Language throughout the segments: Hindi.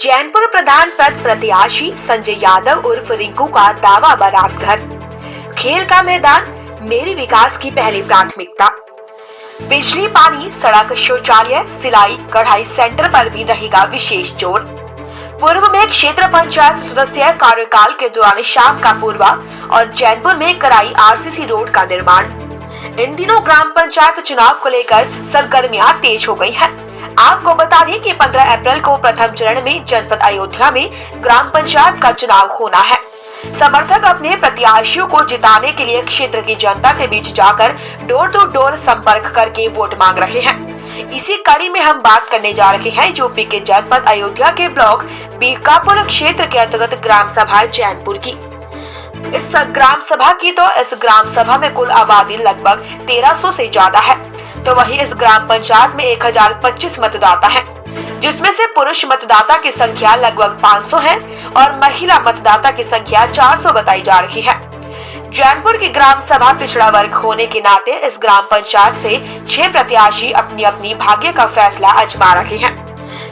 जैनपुर प्रधान पद प्रत्याशी संजय यादव उर्फ रिंकू का दावा बारात घर। खेल का मैदान मेरी विकास की पहली प्राथमिकता। बिजली, पानी, सड़क, शौचालय, सिलाई कढ़ाई सेंटर पर भी रहेगा विशेष जोर। पूर्व में क्षेत्र पंचायत सदस्य कार्यकाल के दौरान शाम का पूर्वा और जैनपुर में कराई आरसीसी रोड का निर्माण। इन दिनों ग्राम पंचायत चुनाव को लेकर सरगर्मियां तेज हो गई हैं। आपको बता दें कि 15 अप्रैल को प्रथम चरण में जनपद अयोध्या में ग्राम पंचायत का चुनाव होना है। समर्थक अपने प्रत्याशियों को जिताने के लिए क्षेत्र की जनता के बीच जाकर डोर टू डोर संपर्क करके वोट मांग रहे हैं। इसी कड़ी में हम बात करने जा रहे हैं यूपी के जनपद अयोध्या के ब्लॉक बीकापुर क्षेत्र के अंतर्गत ग्राम सभा जैनपुर की। इस ग्राम सभा में कुल आबादी लगभग 1300 से ज्यादा है, तो वहीं इस ग्राम पंचायत में 1025 मतदाता हैं, जिसमें से पुरुष मतदाता की संख्या लगभग 500 है और महिला मतदाता की संख्या 400 बताई जा रही है। जैनपुर की ग्राम सभा पिछड़ा वर्ग होने के नाते इस ग्राम पंचायत से 6 प्रत्याशी अपनी अपनी भाग्य का फैसला आजमा रहे हैं।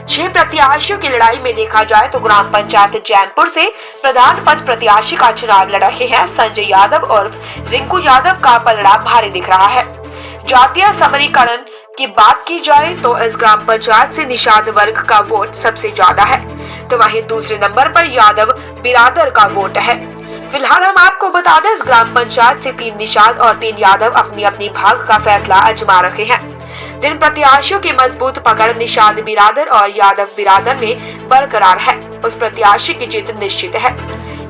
6 प्रत्याशियों की लड़ाई में देखा जाए तो ग्राम पंचायत जैनपुर से प्रधान पद प्रत्याशी का चुनाव लड़ रहे हैं संजय यादव और रिंकू यादव का पलड़ा भारी दिख रहा है। जातीय समीकरण की बात की जाए तो इस ग्राम पंचायत से निषाद वर्ग का वोट सबसे ज्यादा है, तो वहीं दूसरे नंबर पर यादव बिरादर का वोट है। फिलहाल हम आपको बता दें इस ग्राम पंचायत से 3 निषाद और 3 यादव अपनी अपनी भाग का फैसला आजमा रखे हैं। जिन प्रत्याशियों की मजबूत पकड़ निषाद बिरादर और यादव बिरादर में बरकरार है, उस प्रत्याशी की जीत निश्चित है।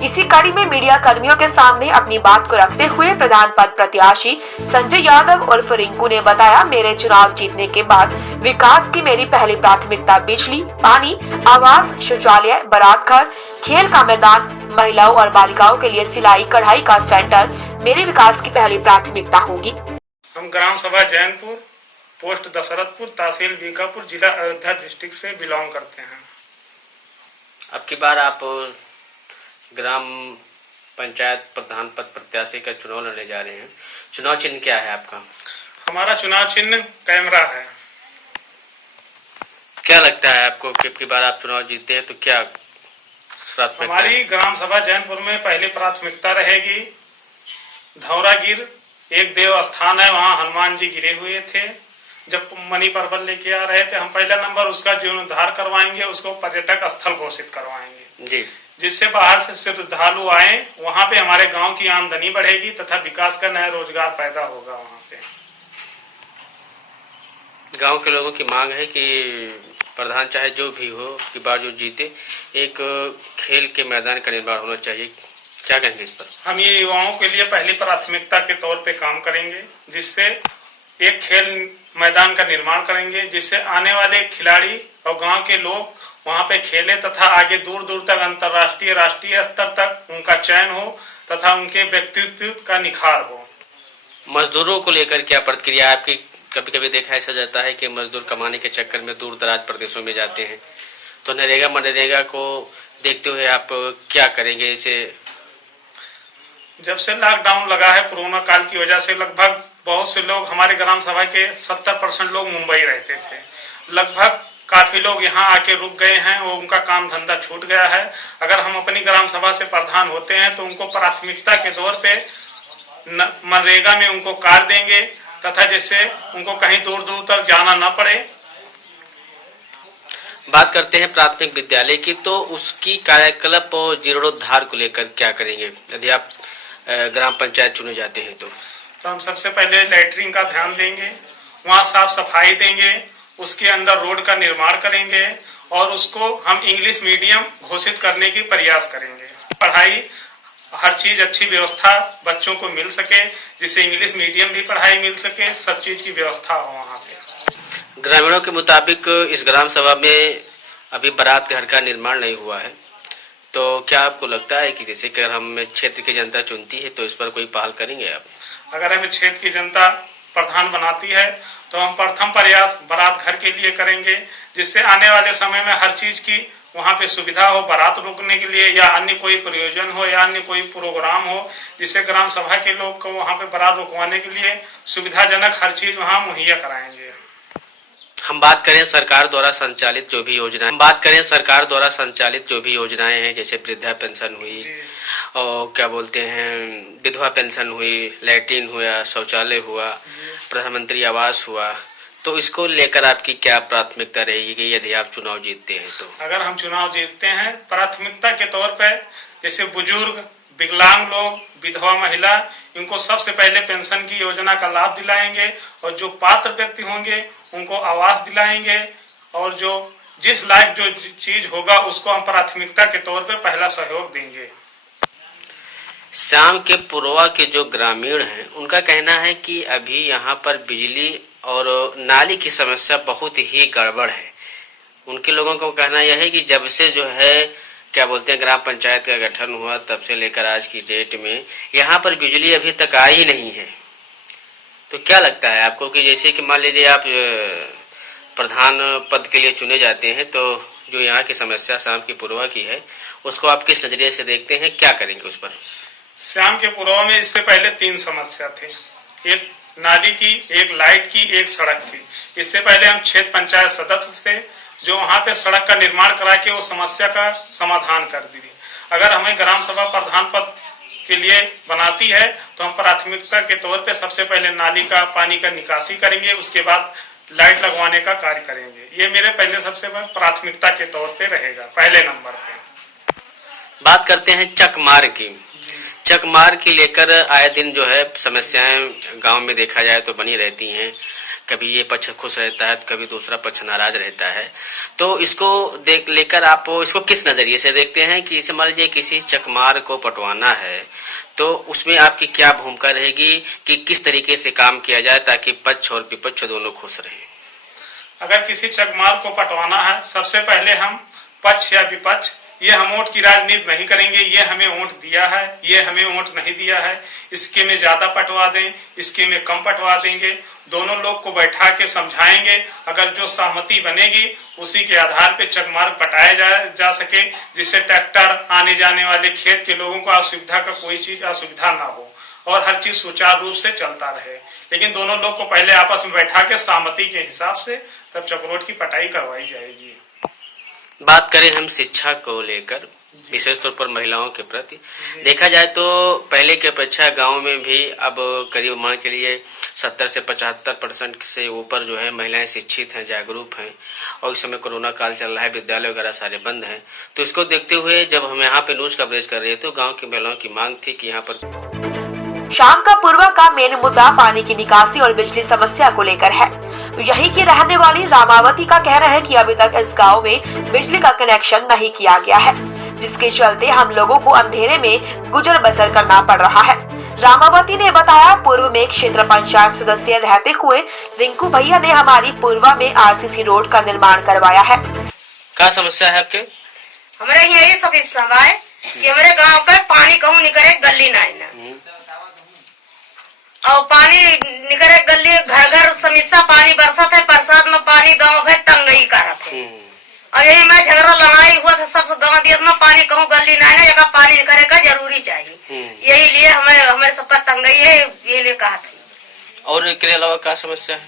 इसी कड़ी में मीडिया कर्मियों के सामने अपनी बात को रखते हुए प्रधान पद प्रत्याशी संजय यादव उर्फ रिंकू ने बताया, मेरे चुनाव जीतने के बाद विकास की मेरी पहली प्राथमिकता बिजली, पानी, आवास, शौचालय, बारात घर, खेल का मैदान, महिलाओं और बालिकाओं के लिए सिलाई कढ़ाई का सेंटर मेरे विकास की पहली प्राथमिकता होगी। हम ग्राम सभा जैनपुर, पोस्ट दशरथपुर, तहसील बीकापुर, जिला अयोध्या डिस्ट्रिक्ट से बिलोंग करते हैं। अब की बार आप ग्राम पंचायत प्रधान पद प्रत्याशी का चुनाव लड़ने जा रहे हैं। चुनाव चिन्ह क्या है आपका? हमारा चुनाव चिन्ह कैमरा है। क्या लगता है आपको कि अब की बार आप चुनाव जीतते हैं तो क्या प्राथमिकता? हमारी ग्राम सभा जैनपुर में पहली प्राथमिकता रहेगी धौरागिर, एक देव स्थान है, वहाँ हनुमान जी गिरे हुए थे। जब मणि पर्वत लेके आ रहे थे, हम पहला नंबर उसका जीर्णोद्धार करवाएंगे, उसको पर्यटक स्थल घोषित करवाएंगे जी, जिससे बाहर से श्रद्धालु आए, वहाँ पे हमारे गांव की आमदनी बढ़ेगी तथा विकास का नया रोजगार पैदा होगा। वहाँ पे गांव के लोगों की मांग है कि प्रधान चाहे जो भी हो कि बार जो जीते, एक खेल के मैदान का निर्माण होना चाहिए। क्या कहेंगे इस पर? हम ये युवाओं के लिए पहली प्राथमिकता के तौर पे काम करेंगे, जिससे एक खेल मैदान का निर्माण करेंगे, जिससे आने वाले खिलाड़ी और गांव के लोग वहां पे खेले तथा आगे दूर दूर तक अंतर्राष्ट्रीय, राष्ट्रीय स्तर तक उनका चयन हो तथा उनके व्यक्तित्व का निखार हो। मजदूरों को लेकर क्या प्रतिक्रिया आपकी? कभी कभी देखा ऐसा जाता है कि मजदूर कमाने के चक्कर में दूर दराज प्रदेशों में जाते हैं, तो नरेगा मनरेगा को देखते हुए आप क्या करेंगे? इसे जब से लॉकडाउन लगा है कोरोना काल की वजह से, लगभग बहुत से लोग, हमारे ग्राम सभा के 70% लोग मुंबई रहते थे, लगभग काफी लोग यहाँ आके रुक गए हैं, वो उनका काम धंधा छूट गया है। अगर हम अपनी ग्राम सभा से प्रधान होते हैं तो उनको प्राथमिकता के तौर पे मनरेगा में उनको कार्य देंगे तथा जिससे उनको कहीं दूर दूर तक जाना न पड़े। बात करते हैं प्राथमिक विद्यालय की, तो उसकी कार्यकलाप और जीर्णोद्धार को लेकर क्या करेंगे यदि आप ग्राम पंचायत चुने जाते हैं? तो हम सबसे पहले लैट्रिन का ध्यान देंगे, वहाँ साफ सफाई देंगे, उसके अंदर रोड का निर्माण करेंगे और उसको हम इंग्लिश मीडियम घोषित करने की प्रयास करेंगे। पढ़ाई हर चीज अच्छी व्यवस्था बच्चों को मिल सके, जिससे इंग्लिश मीडियम भी पढ़ाई मिल सके, सब चीज की व्यवस्था हो वहाँ पे। ग्रामीणों के मुताबिक इस ग्राम सभा में अभी बारात घर का निर्माण नहीं हुआ है, तो क्या आपको लगता है कि जैसे कि हम क्षेत्र की जनता चुनती है तो इस पर कोई पहल करेंगे आप? अगर हमें क्षेत्र की जनता प्रधान बनाती है तो हम प्रथम प्रयास बारात घर के लिए करेंगे, जिससे आने वाले समय में हर चीज की वहाँ पे सुविधा हो, बारात रोकने के लिए या अन्य कोई प्रयोजन हो या अन्य कोई प्रोग्राम हो, जिससे ग्राम सभा के लोग को वहाँ पे बारात रोकवाने के लिए सुविधाजनक हर चीज वहाँ मुहैया कराएंगे। हम बात करें सरकार द्वारा संचालित जो भी योजनाएं हैं, जैसे वृद्धा पेंशन हुई और क्या बोलते हैं विधवा पेंशन हुई, लैट्रिन हुआ, शौचालय हुआ, प्रधानमंत्री आवास हुआ, तो इसको लेकर आपकी क्या प्राथमिकता रहेगी यदि आप चुनाव जीतते हैं तो? अगर हम चुनाव जीतते हैं, प्राथमिकता के तौर पे जैसे बुजुर्ग, विकलांग लोग, विधवा महिला, इनको सबसे पहले पेंशन की योजना का लाभ दिलाएंगे और जो पात्र व्यक्ति होंगे उनको आवास दिलाएंगे और जो जिस लायक जो चीज होगा उसको हम प्राथमिकता के तौर पे पहला सहयोग देंगे। शाम के पुरवा के जो ग्रामीण हैं उनका कहना है कि अभी यहाँ पर बिजली और नाली की समस्या बहुत ही गड़बड़ है। उनके लोगों को कहना यह है कि जब से जो है क्या बोलते हैं ग्राम पंचायत का गठन हुआ तब से लेकर आज की डेट में यहाँ पर बिजली अभी तक आई ही नहीं है। तो क्या लगता है आपको कि जैसे कि मान लीजिए आप प्रधान पद के लिए चुने जाते हैं तो जो यहाँ की समस्या शाम की पुरवा की है उसको आप किस नजरिए से देखते हैं, क्या करेंगे उस पर? शाम के पुरवा में इससे पहले 3 समस्या थे, एक नाली की, एक लाइट की, एक सड़क की। इससे पहले हम क्षेत्र पंचायत सदस्य थे जो वहाँ पे सड़क का निर्माण करा के वो समस्या का समाधान कर दी थी। अगर हमें ग्राम सभा प्रधान पद के लिए बनाती है तो हम प्राथमिकता के तौर पे सबसे पहले नाली का पानी का निकासी करेंगे, उसके बाद लाइट लगवाने का कार्य करेंगे। ये मेरे पहले सबसे प्राथमिकता के तौर पे रहेगा पहले नंबर पे। बात करते हैं चकमार की। चकमार की लेकर आए दिन जो है समस्याएं गांव में देखा जाए तो बनी रहती हैं। कभी ये पक्ष खुश रहता है, कभी दूसरा पक्ष नाराज रहता है। तो इसको लेकर आप इसको किस नजरिए से देखते हैं कि मान लीजिए किसी चकमार को पटवाना है तो उसमें आपकी क्या भूमिका रहेगी कि किस तरीके से काम किया जाए ताकि पक्ष और विपक्ष दोनों खुश रहें? अगर किसी चकमार को पटवाना है, सबसे पहले हम पक्ष या विपक्ष ये हम वोट की राजनीति नहीं करेंगे, ये हमें वोट दिया है, ये हमें वोट नहीं दिया है, इसके में ज्यादा पटवा दें, इसके में कम पटवा देंगे। दोनों लोग को बैठा के समझाएंगे, अगर जो सहमति बनेगी उसी के आधार पे चकमार्ग पटाया जा सके, जिससे ट्रैक्टर आने जाने वाले खेत के लोगों को असुविधा का कोई चीज असुविधा ना हो और हर चीज सुचारू रूप से चलता रहे। लेकिन दोनों लोग को पहले आपस में बैठा के सहमति के हिसाब से तब चकरोट की पटाई करवाई जाएगी। बात करें हम शिक्षा को लेकर, विशेष तौर पर महिलाओं के प्रति देखा जाए तो पहले की अपेक्षा गांव में भी अब करीब मान के लिए 70 से 75% से ऊपर जो है महिलाएं शिक्षित हैं, जागरूक हैं। और इस समय कोरोना काल चल रहा है, विद्यालय वगैरह सारे बंद हैं। तो इसको देखते हुए जब हम यहाँ पे न्यूज कवरेज कर रहे थे तो गाँव की महिलाओं की मांग थी कि यहाँ पर शाम का पूर्वा का मेन मुद्दा पानी की निकासी और बिजली समस्या को लेकर है। यहीं की रहने वाली रामावती का कहना है कि अभी तक इस गांव में बिजली का कनेक्शन नहीं किया गया है, जिसके चलते हम लोगों को अंधेरे में गुजर बसर करना पड़ रहा है। रामावती ने बताया, पूर्व में क्षेत्र पंचायत सदस्य रहते हुए रिंकू भैया ने हमारी पूर्वा में आरसीसी रोड का निर्माण करवाया है। क्या समस्या है आपके? हमारे यही समस्या है कि हमारे गांव का पानी कहूँ निकले गली ना और पानी निकले गली घर घर समस्या पानी बरसत है, बरसात में पानी गांव भर तंगई करत है। और यही मैं झगड़ा लड़ाई हुआ था सब गाँव देश में पानी कहूँ गली ना जगह पानी निकले का जरूरी चाहिए। यही लिए हमारे सब पर तंगई है, ये लिए कहा था। और इसके अलावा क्या समस्या है?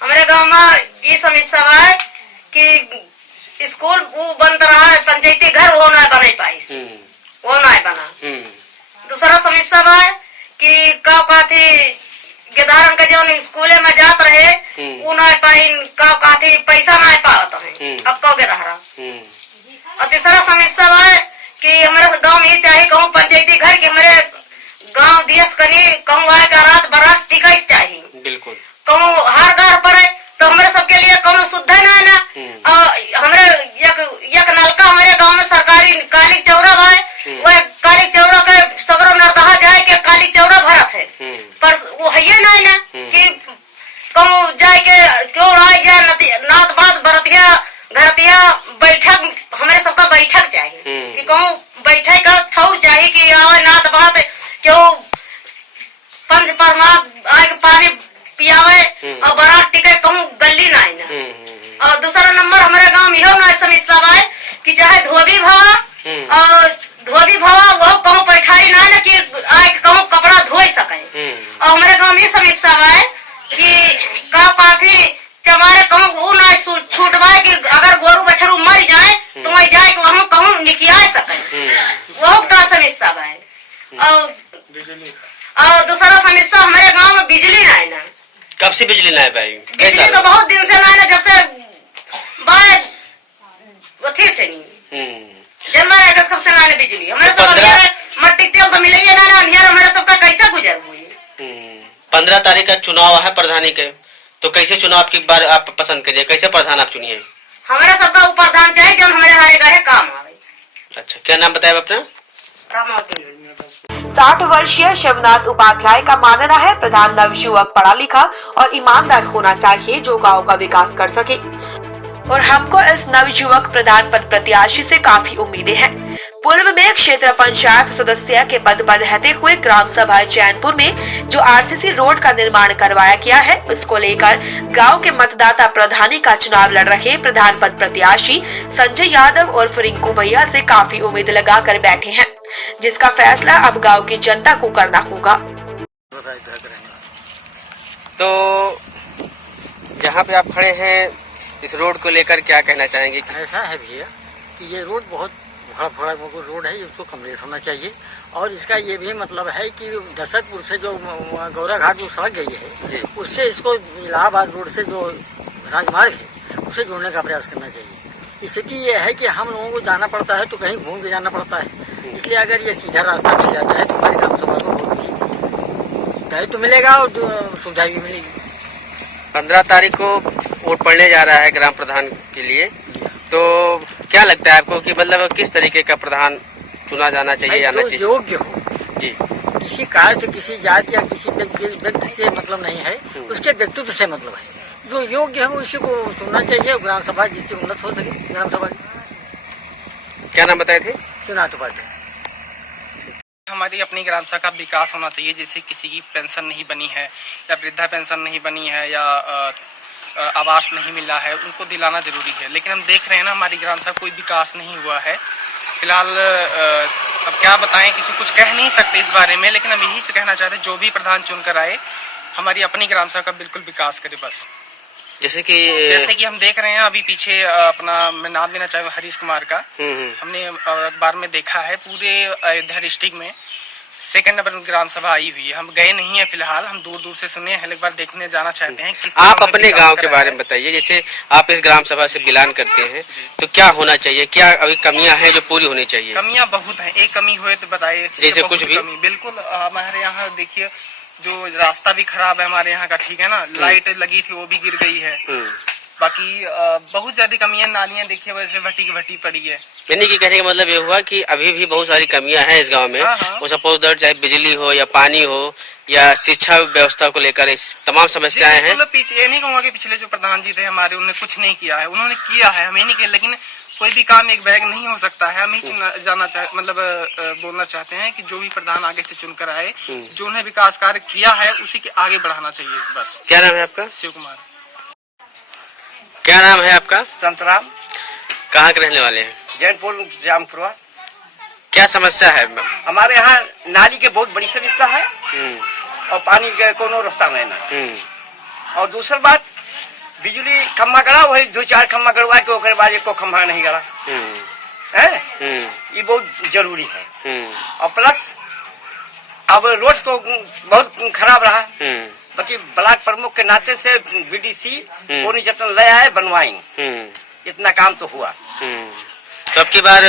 हमारे गांव में ये समस्या है कि स्कूल वो बंद रहा है, पंचायती घर वो ना बना पाई, वो ना बना। दूसरा समस्या है कि का थी गिधारन का जो स्कूल में जात रहे वो ना पाई, का थी पैसा ना पावत है अब कौ गिधारा। और तीसरा समस्या है कि हमारे गांव में ये चाहिए कहूँ पंचायती घर के हमारे गांव देश कनी कहूँ आए का रात बरात टिकट चाहिए। बिल्कुल कहूँ हर घर पर है तो हमारे सबके लिए कहूँ शुद्ध ना है ना। हमारे एक नलका हमारे गांव में सरकारी काली चौरा है, वह काली चौरा का सगरो नरदहा जाए के काली चौरा भरत है, पर वो है ना कि कहूँ जाए के क्यों आए जाए नात बात बरतिया घरतिया बैठक हमारे सबका बैठक चाहिए कि कहूँ बैठक का ठौर चाहिए कि आवे नात बात क्यों पंच परमात आए पानी पियावे और बारात टिकट कहूँ गली ना है। और दूसरा नंबर हमारे गांव में यह समस्या है कि चाहे धोबी भावा और धोबी भावा वो कहूँ पैठारी ना कि आए कहूँ कपड़ा धो सके। और हमारे गांव में समस्या है कि का पाथी चमारे कहूँ वो ना छूटवाए कि अगर गोरू बछरू मर जाए तो वही जाए कि वहाँ कहूँ निकिया सके, वह तो समस्या है। और दूसरा समस्या हमारे गांव में बिजली ना है ना। कब से बिजली ना है भाई? बिजली तो बहुत दिन से ना है ना, जब से बात से नहीं जनवरी है कब से ना है बिजली। हमारे सब मट्टी तेल तो मिलेंगे ना, अंधियार हमारे सबका कैसे गुजर हुई। 15 तारीख का चुनाव है प्रधानी के, तो कैसे चुनाव की बार आप पसंद करिए, कैसे प्रधान आप चुनिए? हमारा सबका वो प्रधान चाहिए जो हमारे हरे घरे काम आवे। अच्छा, क्या नाम बताया अपना? 60 वर्षीय शिवनाथ उपाध्याय का मानना है प्रधान नवयुवक पढ़ा लिखा और ईमानदार होना चाहिए जो गांव का विकास कर सके, और हमको इस नवयुवक प्रधान पद प्रत्याशी से काफी उम्मीदें हैं। पूर्व में क्षेत्र पंचायत सदस्य के पद पर रहते हुए ग्राम सभा चैनपुर में जो आरसीसी रोड का निर्माण करवाया गया है, उसको लेकर गांव के मतदाता प्रधानी का चुनाव लड़ रहे प्रधान पद प्रत्याशी संजय यादव और रिंकू भैया से काफी उम्मीद लगा कर बैठे हैं, जिसका फैसला अब गांव की जनता को करना होगा। तो जहाँ पे आप खड़े हैं, इस रोड को लेकर क्या कहना चाहेंगे? ऐसा है भैया कि ये रोड बहुत बड़ा रोड है, इसको कम्प्लीट होना चाहिए। और इसका ये भी मतलब है कि दशरथपुर से जो गौरा घाट जो सड़क गई है, उससे इसको इलाहाबाद रोड से जो राजमार्ग है उसे जोड़ने का प्रयास करना चाहिए। स्थिति ये है कि हम लोगों को जाना पड़ता है तो कहीं घूम के जाना पड़ता है, इसलिए अगर ये सीधा रास्ता मिल जाता है तो हमारी ग्राम सभा को बहुत दायित्व तो मिलेगा और सुविधा भी मिलेगी। 15 तारीख को वोट पड़ने जा रहा है ग्राम प्रधान के लिए, तो क्या लगता है आपको कि मतलब किस तरीके का प्रधान चुना जाना चाहिए, आना चाहिए? योग्य हो जी, किसी कार्य से, किसी जाति या किसी व्यक्ति से मतलब नहीं है, उसके व्यक्तित्व से मतलब है। जो योग्य है उसी को चुनना चाहिए। ग्राम सभा जिससे उन्नत हो सके ग्राम सभा। क्या नाम बताए थे? शिवनाथ उपाध्याय। हमारी अपनी ग्राम सभा का विकास होना चाहिए। जैसे किसी की पेंशन नहीं बनी है या वृद्धा पेंशन नहीं बनी है या आवास नहीं मिला है, उनको दिलाना जरूरी है। लेकिन हम देख रहे हैं ना, हमारी ग्राम सभा कोई विकास नहीं हुआ है फिलहाल। अब क्या बताएं, किसी कुछ कह नहीं सकते इस बारे में, लेकिन हम यही से कहना चाहते हैं जो भी प्रधान चुनकर आए हमारी अपनी ग्राम सभा का बिल्कुल विकास करे बस। जैसे कि हम देख रहे हैं अभी पीछे अपना, मैं नाम देना चाहूँ, हरीश कुमार का, हमने अखबार में देखा है पूरे अयोध्या डिस्ट्रिक्ट में 2nd नंबर ग्राम सभा आई हुई है। हम गए नहीं है फिलहाल, हम दूर दूर से सुने हैं, एक बार देखने जाना चाहते हैं। आप अपने गांव के बारे में बताइए, जैसे आप इस ग्राम सभा से बिलोंग करते हैं, तो क्या होना चाहिए, क्या अभी कमियां हैं जो पूरी होनी चाहिए? कमियां बहुत हैं, एक कमी हुए तो बताइए। जैसे कुछ भी? बिल्कुल, हमारे यहाँ देखिए जो रास्ता भी खराब है हमारे यहाँ का, ठीक है ना, लाइट लगी थी वो भी गिर गई है। बाकी बहुत ज्यादा कमियां, नालियां देखिए वैसे भटी पड़ी है। यानी कि कहने का मतलब ये हुआ कि अभी भी बहुत सारी कमियां हैं इस गांव में। वो सपोज दैट चाहे बिजली हो या पानी हो या शिक्षा व्यवस्था को लेकर तमाम समस्याएं हैं। पीछे ये नहीं कहूँगा कि पिछले जो प्रधान जी थे हमारे, उन्होंने कुछ नहीं किया है, उन्होंने किया है, हमें नहीं किया, लेकिन कोई भी काम एक बैग नहीं हो सकता है। हम ही बोलना चाहते हैं कि जो भी प्रधान आगे से चुनकर आए, जो उन्हें विकास कार्य किया है उसी के आगे बढ़ाना चाहिए बस। क्या नाम है आपका? शिव कुमार। क्या नाम है आपका? संतराम। कहाँ के रहने वाले हैं? जैनपुर जामपुरा। क्या समस्या है? हमारे यहाँ नाली के बहुत बड़ी समस्या है और पानी का कोनो रास्ता नहीं ना। और दूसरी बात, बिजली खम्भा गड़ा, वही 2-4 खम्भा गड़वा के ओकर बाद एको खम्भा नहीं गड़ा है। ये बहुत जरूरी है। और प्लस अब रोड तो बहुत खराब रहा, बाकी ब्लॉक प्रमुख के नाते से बीडीसी पूरी जतन ले आए, बनवाएंगे, इतना काम तो हुआ। तो अब की बार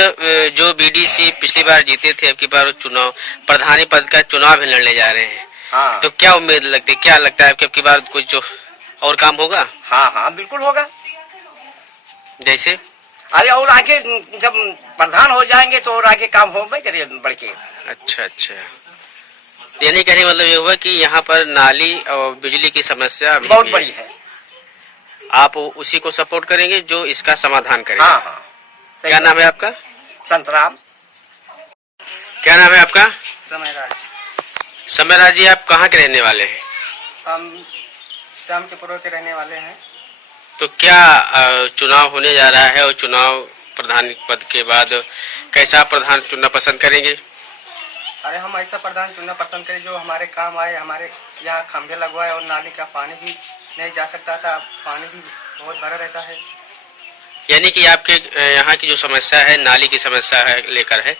जो बीडीसी पिछली बार जीते थे, अब की बार चुनाव प्रधानी पद का चुनाव भी लड़ने जा रहे हैं। हाँ। तो क्या उम्मीद लगती है, क्या लगता है अब की बार कुछ और काम होगा? हाँ बिल्कुल होगा। जैसे अरे और आगे जब प्रधान हो जाएंगे तो और आगे काम हो भाई बढ़ के। अच्छा। यानी कहने का मतलब ये हुआ कि यहाँ पर नाली और बिजली की समस्या बहुत बड़ी है। आप उसी को सपोर्ट करेंगे जो इसका समाधान करेगा? हाँ। क्या नाम है आपका? संतराम। क्या नाम है आपका? समयराज जी, आप कहाँ के रहने वाले हैं? हम श्यामपुर के रहने वाले हैं। तो क्या चुनाव होने जा रहा है और चुनाव प्रधान पद के बाद कैसा प्रधान चुनना पसंद करेंगे? अरे हम ऐसा प्रधान चुनना पसंद करें जो हमारे काम आए। हमारे यहाँ खंभे लगवाए और नाली का पानी भी नहीं जा सकता था, पानी भी बहुत भरा रहता है। यानी कि आपके यहाँ की जो समस्या है नाली की समस्या है लेकर है,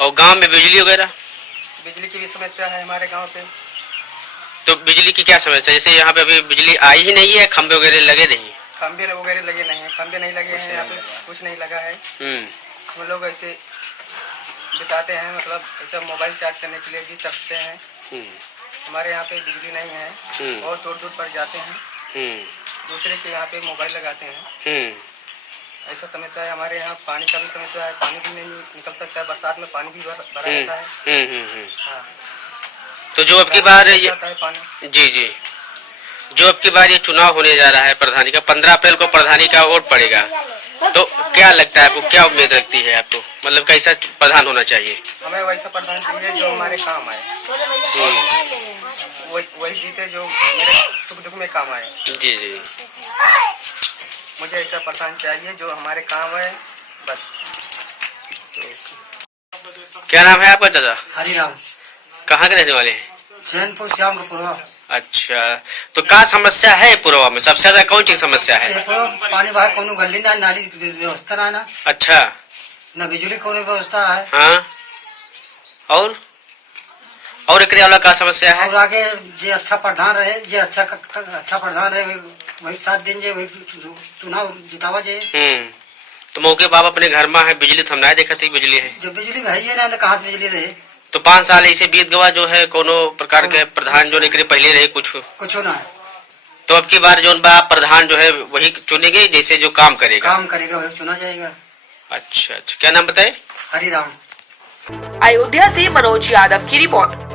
और गांव में बिजली वगैरह? बिजली की भी समस्या है हमारे गांव पे। तो बिजली की क्या समस्या? जैसे यहाँ पे अभी बिजली आई ही नहीं है, खंभे वगैरह लगे नहीं? खंभे वगैरह लगे नहीं है, खंभे नहीं लगे हैं यहाँ पे, कुछ नहीं लगा है। हम लोग ऐसे बिताते हैं, मतलब ऐसा मोबाइल चार्ज करने के लिए भी सकते हैं। हमारे यहाँ पे बिजली नहीं है, बहुत दूर दूर पर जाते हैं, दूसरे के यहाँ पे मोबाइल लगाते हैं। ऐसा समस्या है हमारे यहाँ। पानी का भी समस्या है, पानी भी नहीं निकल सकता है, बरसात में पानी भी भरा रहता है। हाँ। तो जो अब की बार पानी जी जी, जो अब की बार ये चुनाव होने जा रहा है प्रधानी का, 15 अप्रैल को प्रधानी का वोट पड़ेगा, तो क्या लगता है आपको, क्या उम्मीद रखती है आपको, मतलब कैसा प्रधान होना चाहिए? हमें वैसा प्रधान चाहिए जो हमारे काम आए, वही जीते जो मेरे सुख दुख में काम आए। जी जी, मुझे ऐसा प्रधान चाहिए जो हमारे काम आए, बस। क्या नाम है आपका दादा? हरिराम। कहाँ के रहने वाले हैं? चैनपुर श्याम पुरवा। अच्छा, तो क्या समस्या है पुरवा में? सबसे ज्यादा कौन सी समस्या है? पानी बाहर कोनो गली ना, नाली व्यवस्था ना ना। अच्छा, न बिजली कोनो व्यवस्था है। हाँ, और एकरे वाला क्या समस्या है? और आगे जे अच्छा प्रधान रहे, जे अच्छा प्रधान रहे वही 7 दिन जे वही चुनाव जितावा जे। तो मौके बाप अपने घर में है, बिजली तो हम ना देखा थी बिजली है। जो बिजली है ही ना, तो कहाँ से बिजली रहे? तो 5 साल ऐसे बीत गवा जो है, कोनो प्रकार के प्रधान जो निकले पहले रहे कुछ ना है। तो अब की बार जो प्रधान जो है वही चुनेंगे, जैसे जो काम करेगा वही चुना जाएगा। अच्छा, क्या नाम बताए? हरिराम। अयोध्या से मनोज यादव की रिपोर्ट।